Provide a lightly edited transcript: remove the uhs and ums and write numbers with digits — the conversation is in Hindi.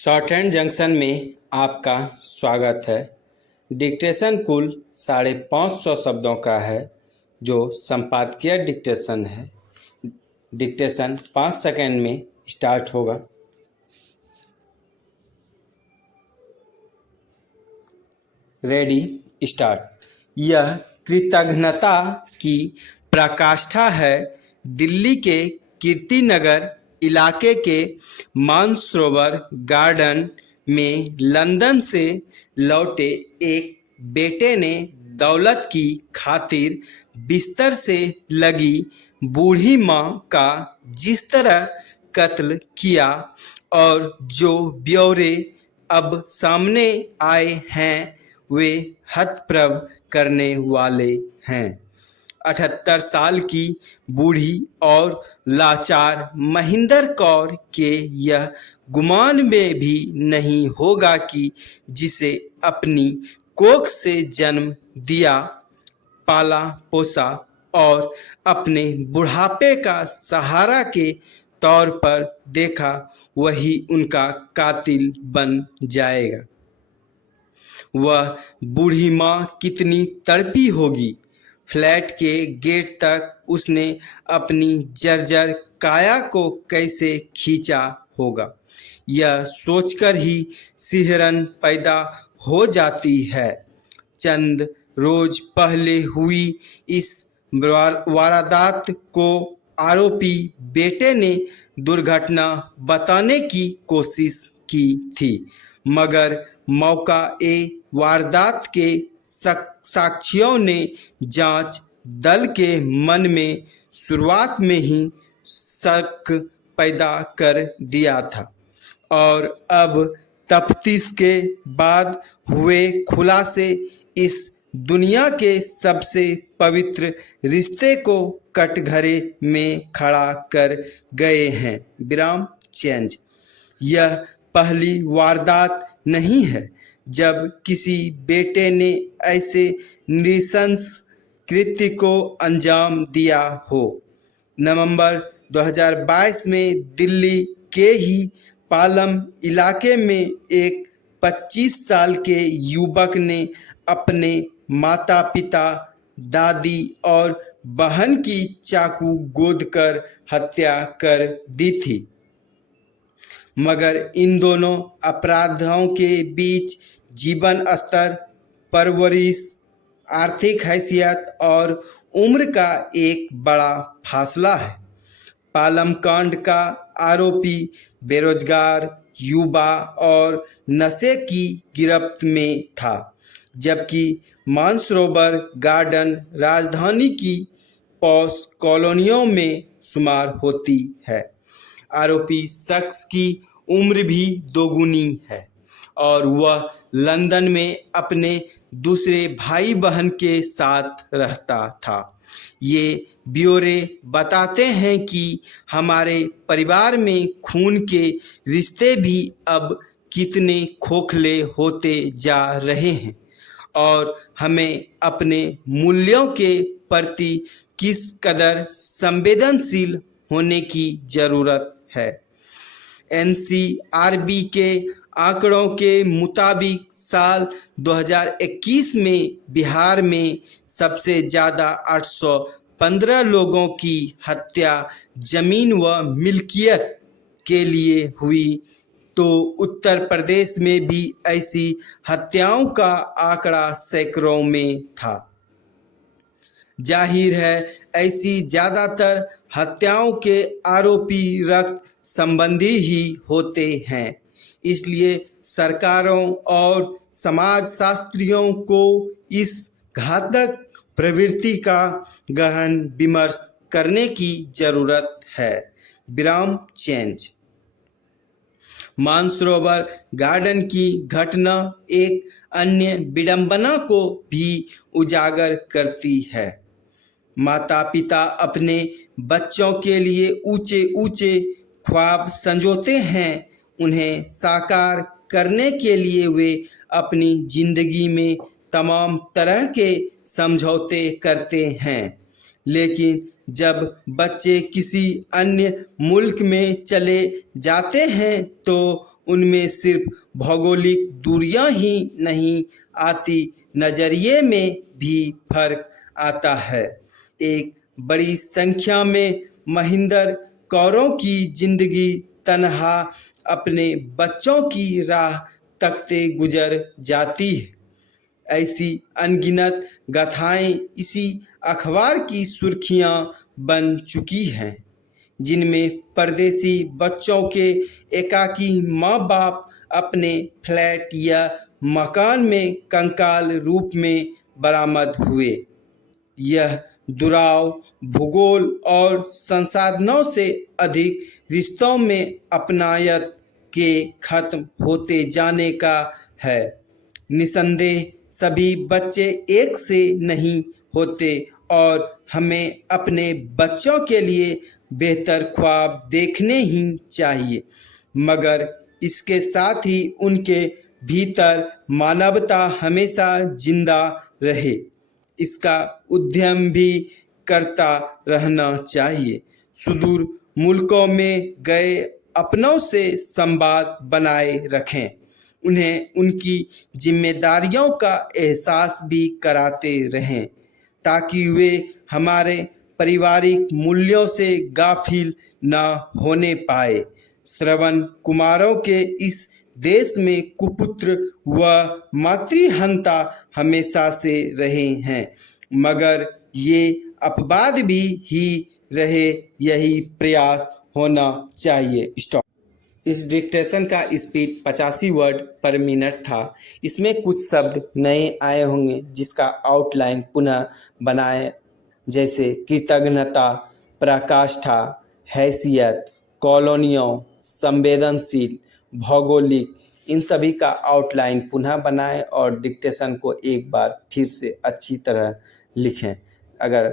शॉर्ट हैंड जंक्शन में आपका स्वागत है। डिक्टेशन कुल 550 शब्दों का है जो संपादकीय डिक्टेशन है। डिक्टेशन 5 सेकंड में स्टार्ट होगा। Ready start. यह कृतज्ञता की प्रकाष्ठा है। दिल्ली के कीर्तिनगर इलाके के मानसरोवर गार्डन में लंदन से लौटे एक बेटे ने दौलत की खातिर बिस्तर से लगी बूढ़ी माँ का जिस तरह कत्ल किया और जो ब्यौरे अब सामने आए हैं वे हतप्रभ करने वाले हैं। 78 साल की बूढ़ी और लाचार महिंदर कौर के यह गुमान में भी नहीं होगा कि जिसे अपनी कोख से जन्म दिया, पाला पोसा और अपने बुढ़ापे का सहारा के तौर पर देखा, वही उनका कातिल बन जाएगा। वह बूढ़ी माँ कितनी तड़पी होगी। फ्लैट के गेट तक उसने अपनी जर्जर काया को कैसे खींचा होगा, यह सोचकर ही सिहरन पैदा हो जाती है। चंद रोज पहले हुई इस वारदात को आरोपी बेटे ने दुर्घटना बताने की कोशिश की थी, मगर मौका ए वारदात के साक्ष्यों ने जांच दल के मन में शुरुआत में ही शक पैदा कर दिया था और अब तफ्तीश के बाद हुए खुलासे इस दुनिया के सबसे पवित्र रिश्ते को कटघरे में खड़ा कर गए हैं। विराम चेंज। यह पहली वारदात नहीं है जब किसी बेटे ने ऐसे नृशंस कृत्य को अंजाम दिया हो। नवंबर 2022 में दिल्ली के ही पालम इलाके में एक 25 साल के युवक ने अपने माता पिता, दादी और बहन की चाकू गोदकर हत्या कर दी थी, मगर इन दोनों अपराधों के बीच जीवन स्तर, परवरिश, आर्थिक हैसियत और उम्र का एक बड़ा फासला है। पालम कांड का आरोपी बेरोजगार, युवा और नशे की गिरफ्त में था, जबकि मानसरोवर गार्डन राजधानी की पॉश कॉलोनियों में शुमार होती है। आरोपी शख्स की उम्र भी दोगुनी है और वह लंदन में अपने दूसरे भाई बहन के साथ रहता था। ये ब्यौरे बताते हैं कि हमारे परिवार में खून के रिश्ते भी अब कितने खोखले होते जा रहे हैं और हमें अपने मूल्यों के प्रति किस कदर संवेदनशील होने की ज़रूरत है। एनसीआरबी के आंकड़ों के मुताबिक साल 2021 में बिहार में सबसे ज़्यादा 815 लोगों की हत्या जमीन व मिल्कियत के लिए हुई, तो उत्तर प्रदेश में भी ऐसी हत्याओं का आंकड़ा सैकड़ों में था। जाहिर है ऐसी ज़्यादातर हत्याओं के आरोपी रक्त संबंधी ही होते हैं, इसलिए सरकारों और समाजशास्त्रियों को इस घातक प्रवृत्ति का गहन विमर्श करने की जरूरत है। विराम चेंज। मानसरोवर गार्डन की घटना एक अन्य विडंबना को भी उजागर करती है। माता पिता अपने बच्चों के लिए ऊंचे ऊंचे ख्वाब संजोते हैं। उन्हें साकार करने के लिए वे अपनी जिंदगी में तमाम तरह के समझौते करते हैं, लेकिन जब बच्चे किसी अन्य मुल्क में चले जाते हैं तो उनमें सिर्फ भौगोलिक दूरियां ही नहीं आती, नज़रिए में भी फर्क आता है। एक बड़ी संख्या में महिंदर कौरों की जिंदगी तन्हा अपने बच्चों की राह तकते गुजर जाती है। ऐसी अनगिनत गाथाएं इसी अखबार की सुर्खियां बन चुकी हैं, जिनमें परदेसी बच्चों के एकाकी माँ बाप अपने फ्लैट या मकान में कंकाल रूप में बरामद हुए। यह दुराव भूगोल और संसाधनों से अधिक रिश्तों में अपनायत के खत्म होते जाने का है। निसंदेह सभी बच्चे एक से नहीं होते और हमें अपने बच्चों के लिए बेहतर ख्वाब देखने ही चाहिए, मगर इसके साथ ही उनके भीतर मानवता हमेशा जिंदा रहे, इसका उद्यम भी करता रहना चाहिए। सुदूर मुल्कों में गए अपनों से संवाद बनाए रखें, उन्हें उनकी जिम्मेदारियों का एहसास भी कराते रहें, ताकि वे हमारे पारिवारिक मूल्यों से गाफिल न होने पाए। श्रवण कुमारों के इस देश में कुपुत्र व मातृहंता हमेशा से रहे हैं, मगर ये अपवाद भी ही रहे, यही प्रयास होना चाहिए। स्टॉप। इस डिक्टेशन का स्पीड 85 वर्ड पर मिनट था। इसमें कुछ शब्द नए आए होंगे जिसका आउटलाइन पुनः बनाए, जैसे कृतज्ञता, पराकाष्ठा, हैसियत, कॉलोनियों, संवेदनशील, भौगोलिक, इन सभी का आउटलाइन पुनः बनाएं और डिक्टेशन को एक बार फिर से अच्छी तरह लिखें। अगर